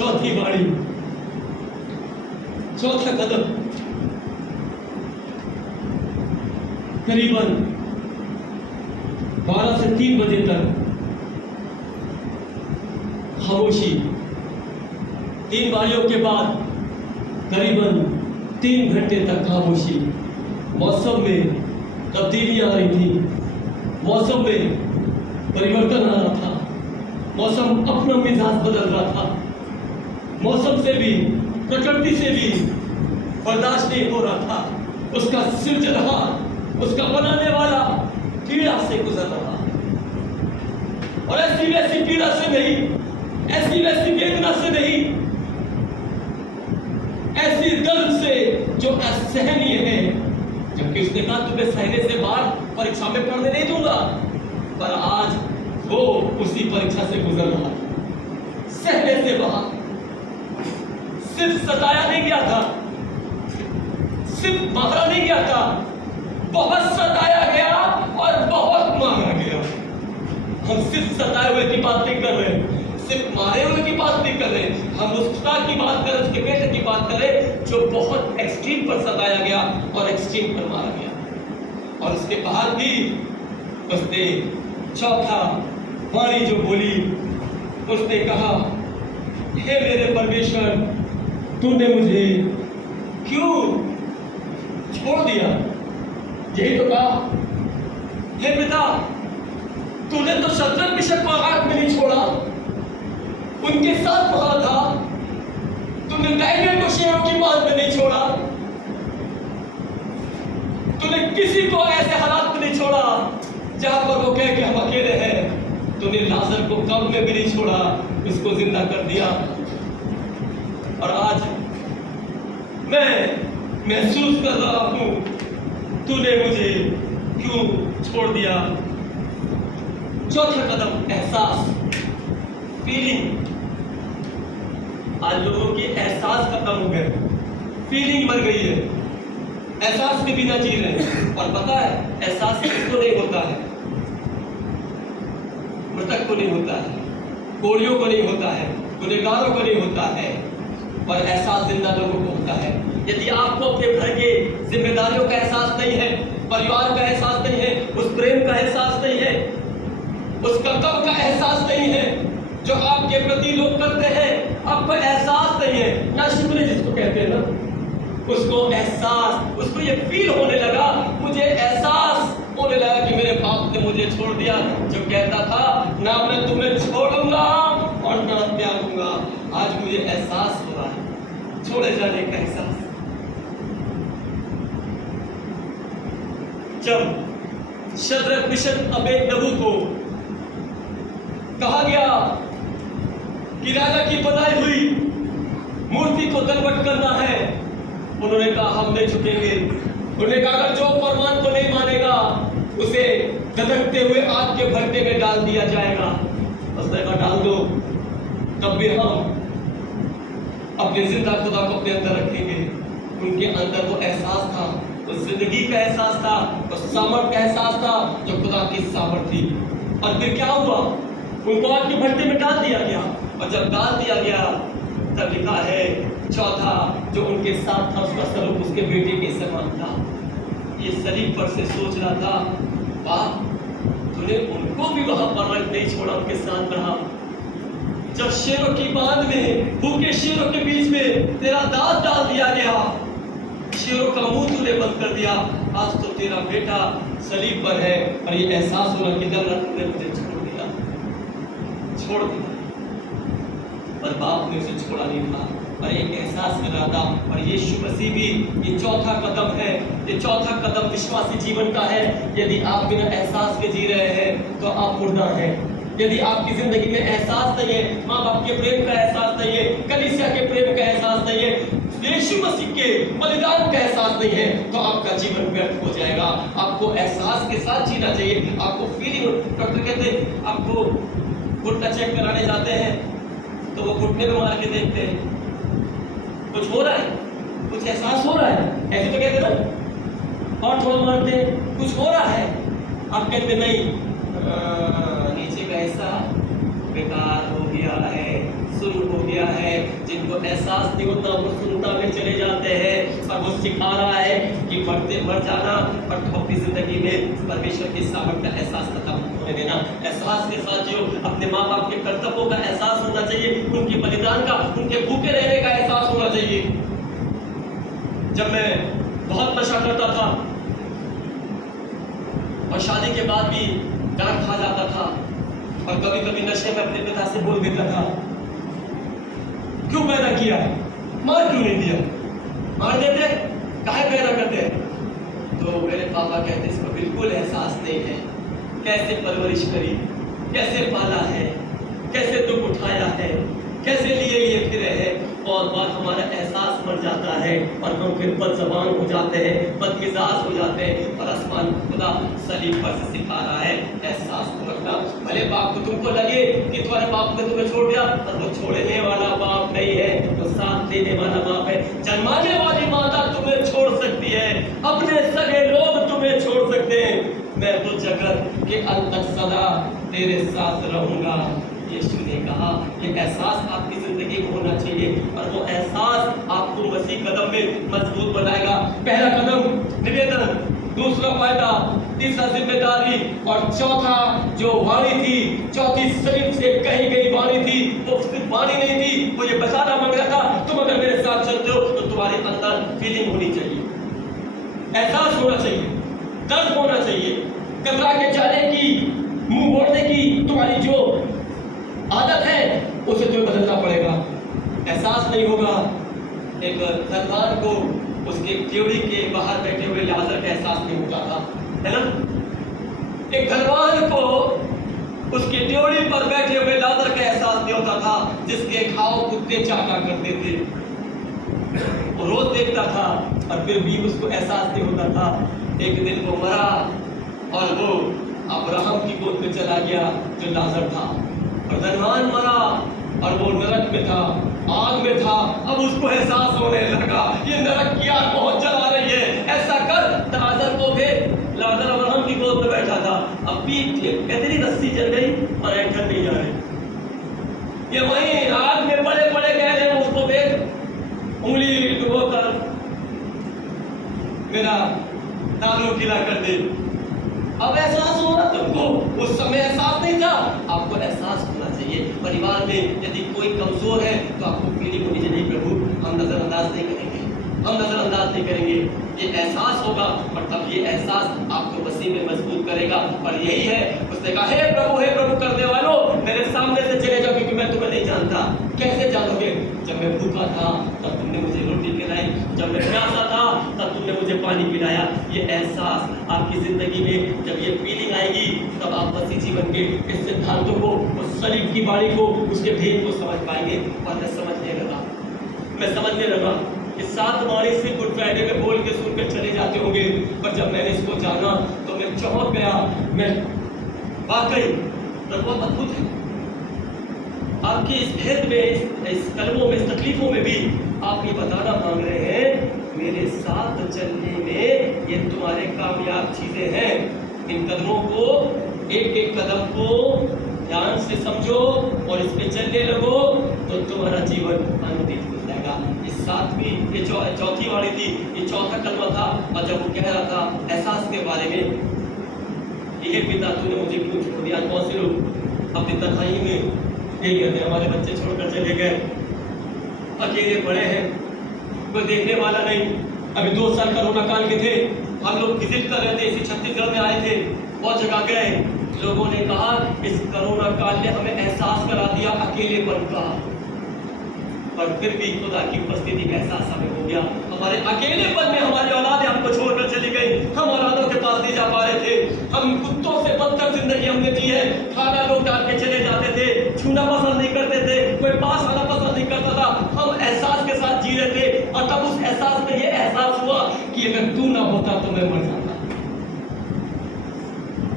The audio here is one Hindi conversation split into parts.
चौथी बाड़ी, चौथा कदम, करीबन 12 से 3 बजे तक खामोशी। 3 बारियों के बाद करीबन 3 घंटे तक खामोशी। मौसम में तब्दीलियां आ रही थी, मौसम में परिवर्तन आ रहा था, मौसम अपना मिजाज बदल रहा था, मौसम से भी प्रकृति से भी बर्दाश्त नहीं हो रहा था। उसका सृजनहार, उसका बनाने वाला पीड़ा से गुजर रहा, और ऐसी वैसी पीड़ा से नहीं, ऐसी वैसी वेदना से नहीं, ऐसी दर्द से जो असहनीय है। जबकि उसने कहा तुम्हें सहने से बाहर परीक्षा में पढ़ने नहीं दूंगा, पर आज वो उसी परीक्षा से गुजर रहा था, सहने से बाहर। सिर्फ सताया नहीं गया था, सिर्फ मारा नहीं गया था, बहुत सताया गया और बहुत मारा गया। हम सिर्फ सताए हुए की बात नहीं कर रहे, सिर्फ मारे हुए की बात नहीं कर रहे, हम उसका की बात कर, उसके बेटे की बात करें जो बहुत एक्सट्रीम पर सताया गया और एक्सट्रीम पर मारा गया। और उसके बाद भी उसने चौथा वाणी जो बोली, उसने कहा हे मेरे परमेश्वर, तूने मुझे क्यों छोड़ दिया? यही तो कहा, हे पिता, तूने तो शतरंज मिशन को आग में नहीं छोड़ा, उनके साथ पढ़ा था, तूने डायनेमिक को शेरों की बात में नहीं छोड़ा, तूने किसी को ऐसे हालात में नहीं छोड़ा जहां पर वो कहे कि हम अकेले हैं। तूने लाजर को कब्र में भी नहीं छोड़ा, उसको जिंदा कर दिया। और आज मैं महसूस कर रहा हूं, तूने मुझे क्यों छोड़ दिया। चौथा कदम, एहसास, फीलिंग। आज लोगों की एहसास खत्म हो गए, फीलिंग मर गई है, एहसास के बिना जी रहे हैं। और पता है एहसास किसको नहीं होता है? मृतक को नहीं होता है, कोड़ियों को नहीं होता है, गुनहगारों को नहीं होता है, पर एहसास जिंदा लोगों को होता है। यदि आपको अपने घर के जिम्मेदारियों का एहसास नहीं है, परिवार का एहसास नहीं है, उस प्रेम का एहसास नहीं है, उस कर्तव्य का एहसास नहीं है जो आपके प्रति लोग करते हैं, आपको एहसास नहीं है, ना शुक्र जिसको कहते हैं ना, उसको एहसास, उसको ये फील होने लगा, मुझे एहसास होने लगा कि मेरे बाप ने मुझे छोड़ दिया। जो कहता था ना मैं तुम्हें छोड़ूंगा और ना त्यागूंगा, आज मुझे एहसास हो रहा है, छोड़े जाने का एहसास। जब शद्रक, मिशक, अबेदनगो को कहा गया कि राजा की बनाई हुई मूर्ति को दंडवत करना है, उन्होंने कहा हम नहीं झुकेंगे। उन्होंने कहा अगर जो फरमान को नहीं मानेगा उसे धधकते हुए आग के भट्टे में डाल दिया जाएगा। उसने कहा डाल दो, तब भी हम अपने जिंदा खुदा को अपने अंदर रखेंगे। उनके अंदर वो एहसास था, उस जिंदगी का एहसास था, उस सामर्थ का एहसास था जो खुदा की सामर्थ थी। और फिर क्या हुआ? उनको आग के भट्टे में डाल दिया गया, और जब डाल दिया गया तब लिखा है चौथा जो उनके साथ था उसका स्वरूप उसके बेटे के समान था। ये सलीब पर से सोच रहा था, बाप तूने उनको भी वहां पर रख नहीं छोड़ा, उनके साथ रहा। जब शेरों की बांध में, भूखे शेरों के बीच में तेरा दांत डाल दिया गया, शेरों का मुंह तूने बंद कर दिया, आज तो तेरा बेटा सलीब पर है और ये एहसास होना कि जब तूने मुझे छोड़ दिया। पर बाप ने उसे छोड़ा नहीं था, और एक एहसास कर रहा था। और यीशु मसीह भी ये चौथा कदम है, ये चौथा कदम विश्वासी जीवन का है। यदि आप बिना एहसास के जी रहे हैं तो आप मुर्दा हैं। यदि आपकी जिंदगी में एहसास नहीं है, माँ बाप के प्रेम का एहसास नहीं है, कलीसिया के प्रेम का एहसास नहीं है, यीशु मसीह के बलिदान का एहसास नहीं है, तो आपका जीवन व्यर्थ हो जाएगा। आपको एहसास के साथ जीना चाहिए, आपको फीलिंग। डॉक्टर कहते हैं आपको घुटना चेक कराने जाते हैं तो वो घुटने में मार के देखते हैं कुछ हो रहा है, कुछ एहसास हो रहा है, ऐसे तो कहते ना, और थोड़ा मारते कुछ हो रहा है, आप कहते नहीं, नीचे का ऐसा बेकार हो गया है, शुरू हो गया है, उनको एहसास नहीं होता, वो सुनता में चले जाते हैं। और वो सिखा रहा है कि मर जाना, पर तो अपनी जिंदगी में परमेश्वर की सामर्थ का एहसास खत्म होने देना। एहसास के साथ जो अपने माँ बाप के कर्तव्यों का एहसास होना चाहिए, उनके बलिदान का, उनके भूखे रहने का एहसास होना चाहिए। जब मैं बहुत नशा करता था और शादी के बाद भी डांट खा जाता था, और कभी कभी नशे में अपने पिता से बोल देता था, क्यों पैदा किया, मार क्यों नहीं दिया, मार देते, काहे पैदा करते। तो मेरे पापा कहते इसको बिल्कुल एहसास नहीं है, कैसे परवरिश करी, कैसे पाला है, कैसे दुख उठाया है, कैसे लिए फिरे हैं। और बात हमारा एहसास मर जाता है और हम फिर बदज़बान हो जाते हैं, बदमिजाज हो जाते हैं। और आसमान खुदा सलीब पर से सिखा रहा है एहसास को रखना। भले बाप को तुमको लगे कि तुम्हारे बाप ने तुम्हें छोड़ दिया, पर वो छोड़ने वाला बाप नहीं है, वो साथ देने वाला बाप है। जन्माने वाली माता तुम्हें छोड़ सकती है, अपने सगे लोग तुम्हें छोड़ सकते हैं, मैं तो जगत के अंत तक सदा तेरे साथ रहूंगा। यीशु ने कहा ये एहसास आपकी जिंदगी में होना चाहिए, और वो एहसास आपको मसीह कदम में मजबूत बनाएगा। पहला कदम निवेदन, दूसरा वायदा, तीसरा जिम्मेदारी, और चौथा जो वाणी थी, चौथी शरीफ से कही गई वाणी थी, वो सिर्फ वाणी नहीं थी, वो ये बताना मांग रहा था तुम अगर मेरे साथ चलते हो तो तुम्हारे अंदर फीलिंग होनी चाहिए, एहसास होना चाहिए, दर्द होना चाहिए, घबरा के जाने की, मुंह मोड़ने की तुम्हारी जो आदत है उसे तुम्हें बदलना पड़ेगा। एहसास नहीं होगा। एक धनवान को उसके ड्योढ़ी के बाहर बैठे हुए लाजर का एहसास नहीं होता था, है ना। एक धनवान को उसके ड्योढ़ी पर बैठे हुए लाजर का एहसास नहीं होता था, जिसके घाव कुत्ते चाटा करते थे। वो रोज देखता था और फिर भी उसको एहसास नहीं होता था। एक दिन वो मरा और वो अब्राहम की गोद में चला गया जो लाजर था, और धनवान मरा और वो नरक में था, आग में था। अब उसको एहसास होने लगा ये नरक की आग बहुत जला रही है, ऐसा कर लाजर को भेज। लाजर अब्राहम की गोद में बैठा था, अब पीठ कहते रस्सी जल गई और ऐठन नहीं आ रही, ये वहीं आग में बड़े बड़े कह रहे हैं उसको भेज, उंगली डुबोकर मेरा दारू गीला कर दे। अब एहसास होगा तुमको, उस समय एहसास नहीं था, आपको एहसास होना चाहिए। परिवार में यदि कोई कमजोर है तो आपको फीलिंग होनी चाहिए, प्रभु हम नजरअंदाज नहीं करेंगे, हम नजरअंदाज नहीं करेंगे। ये एहसास होगा और तब ये एहसास आपको मसीह में मजबूत करेगा। और यही है उसने कहा हे प्रभु करने वालों मेरे सामने से चले जाओ, क्योंकि मैं तुम्हें नहीं जानता। कैसे जानोगे? जब मैं भूखा था तब तुमने मुझे रोटी खिलाई, जब मैं प्यासा था तब तुमने मुझे पानी पिलाया। ये एहसास आपकी जिंदगी में जब ये फीलिंग आएगी तब आप मसीह जीवन के इस सिद्धांतों को, उस सलीब की बाणी को, उसके भेद को समझ पाएंगे। और मैं समझने लगा कि 7 वाणी से गुड फ्राइडे में बोल के सुन कर चले जाते होंगे, पर जब मैंने इसको जाना तो मैं चौंक गया। मैं वाकई प्रभु अद्भुत है, आपके इस भेद में, इस कलमों में, इस तकलीफों में भी आप ये बताना मांग रहे हैं मेरे साथ चलने में ये तुम्हारे कामयाब चीजें हैं। इन कदमों को, एक एक कदम को ध्यान से समझो और इस पे चलने लगो तो तुम्हारा जीवन आनंदित हो जाएगा। ये 7वीं, ये चौथी वाली थी, ये चौथा कलमा था। और जब वो कह रहा था एहसास के बारे में, ये पिता तूने मुझे क्यों छोड़ दिया। कौन से लोग अपनी तन्हाई में यही कहते हैं हमारे बच्चे छोड़कर चले गए, अकेले पड़े हैं, कोई देखने वाला नहीं। अभी 2 साल कोरोना काल के थे, हम लोग विजिट कर रहे थे, इसी छत्तीसगढ़ में आए थे, बहुत जगह गए। लोगों ने कहा इस कोरोना काल ने हमें एहसास करा दिया अकेलेपन का, पर फिर भी खुदा की उपस्थिति का एहसास हमें हो गया। हमारे अकेलेपन में हमारी औलादें हमको छोड़कर चली गई, हम औलादों के पास नहीं जा पा रहे थे, हम कुत्तों से बदतर जिंदगी हमने जी है। खाना लोग डाल के चले जाते थे, छूना पसंद नहीं करते थे, कोई पास आना पसंद नहीं करता था। हम एहसास के साथ जी रहे थे, और तब उस एहसास में ये एहसास हुआ कि अगर तू ना होता तो मैं मर जाता।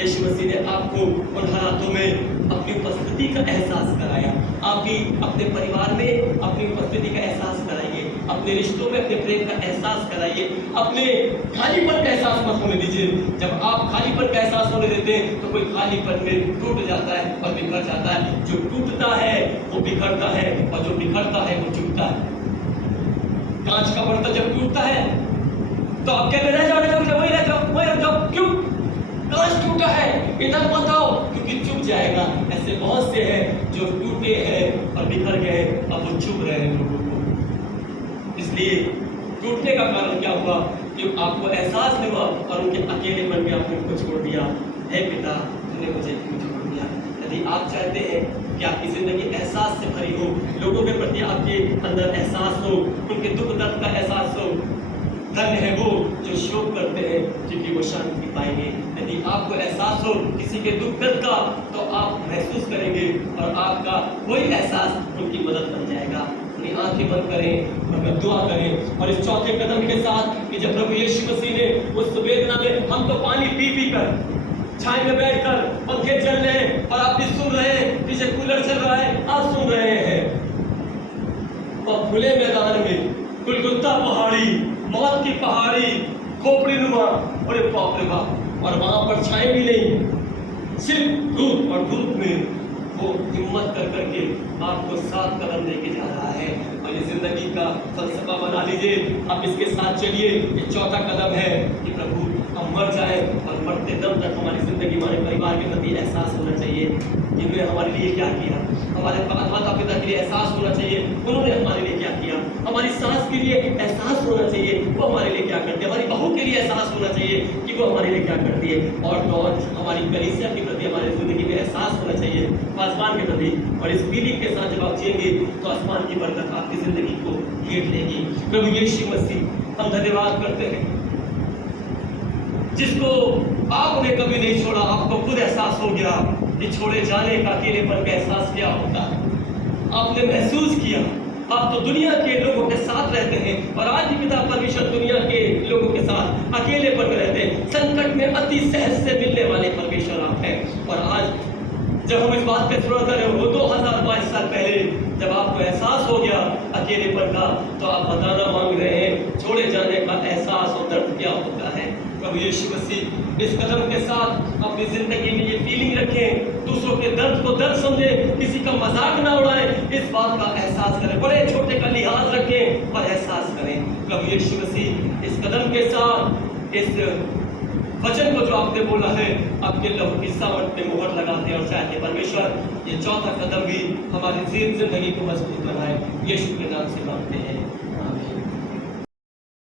यीशु मसीह ने आपको उन हालातों में अपनी उपस्थिति का एहसास कराया। आपकी अपने परिवार में अपनी उपस्थिति का एहसास कराइए, अपने रिश्तों में अपने प्रेम का एहसास कराइए, अपने खालीपन का एहसास मत होने दीजिए। जब आप खालीपन का एहसास होने देते हैं तो कोई खालीपन में टूट जाता है और बिखर जाता है। जो टूटता है वो बिखरता है, और जो बिखरता है वो चुभता है। टूटता है तो आप कहते रह जाओ, वहीं रह जाओ, वहीं रह जाओ। क्यों? कांच टूटा है, इधर बताओ, क्योंकि चुभ जाएगा। ऐसे बहुत से हैं जो टूटे हैं और बिखर गए, अब वो चुभ रहे हैं लोगों को। इसलिए टूटने का कारण क्या हुआ कि आपको एहसास नहीं हुआ और उनके अकेलेपन में आपने उनको छोड़ दिया। हे पिता, तूने मुझे क्यों छोड़ दिया? यदि आप चाहते हैं कि आपकी जिंदगी एहसास से भरी हो, लोगों के प्रति आपके अंदर एहसास हो, उनके दुख दर्द का एहसास हो, धन्य है वो जो शोक करते हैं क्योंकि वो शांति पाएंगे। यदि आपको एहसास हो किसी के दुख दर्द का तो आप महसूस करेंगे और आपका वही एहसास उनकी मदद बन जाएगा। अपनी आंखें बंद करें और दुआ करें और इस चौथे कदम के साथ कि जब प्रभु यीशु मसीह ने उस वेदना में, हम तो पानी पी पी कर छाई में बैठकर पंखे चल रहे हैं और आप भी सुन रहे हैं, पीछे कूलर चल रहा है, आप सुन रहे हैं, और खुले मैदान में गुलगुत्ता पहाड़ी, मौत की पहाड़ी, खोपड़ी नुमा, अरे बाप रे बाप, और वहां पर छाई भी नहीं, सिर्फ धूप, और धूप में वो हिम्मत कर करके आपको 7 कदम लेके जा रहा है। और ये जिंदगी का फलसफा बना लीजिए, आप इसके साथ चलिए। ये चौथा कदम है कि प्रभु हम मर जाए और मरते दम तक हमारी जिंदगी, हमारे परिवार के प्रति एहसास होना चाहिए जिन्होंने हमारे लिए क्या किया। हमारे माता पिता के लिए एहसास होना चाहिए, उन्होंने हमारे लिए क्या किया। हमारी सास के लिए एहसास होना चाहिए, वो हमारे लिए क्या करती है। हमारी बहू के लिए एहसास होना चाहिए कि वो हमारे लिए क्या करती है। और तो और हमारी कलीसिया के प्रति, हमारी जिंदगी में एहसास होना चाहिए आसमान के प्रति। और इस फीलिंग के साथ जब आप जिएंगे तो आसमान की बरकत आपकी जिंदगी को घेर लेगी। प्रभु यीशु मसीह, हम धन्यवाद करते हैं जिसको आपने कभी नहीं छोड़ा। आपको खुद एहसास हो गया कि छोड़े जाने का, अकेलेपन का एहसास क्या होता है। आपने महसूस किया। आप तो दुनिया के लोगों के साथ रहते हैं और आज भी पिता परमेश्वर दुनिया के लोगों के साथ अकेलेपन में रहते हैं। संकट में अति सहज से मिलने वाले परमेश्वर आप हैं। और आज जब हम इस बात पे थोड़ा सा वो 2022 साल पहले जब आपको एहसास हो गया अकेलेपन का, तो आप बताना मांग रहे हैं छोड़े जाने का एहसास और दर्द क्या होता है। प्रभु यीशु मसीह इस कदम के साथ अपनी जिंदगी में ये फीलिंग रखें, दूसरों के दर्द को दर्द समझें, किसी का मजाक ना उड़ाएं, इस बात का एहसास करें, बड़े छोटे का लिहाज रखें और एहसास करें। प्रभु यीशु मसीह इस कदम के साथ, इस वचन को जो आपने बोला है, आपके लहू की सावट पे मोहर लगाते और चाहते परमेश्वर ये चौथा कदम भी हमारी जिंदगी को मजबूत बनाए। यीशु के नाम से मांगते हैं।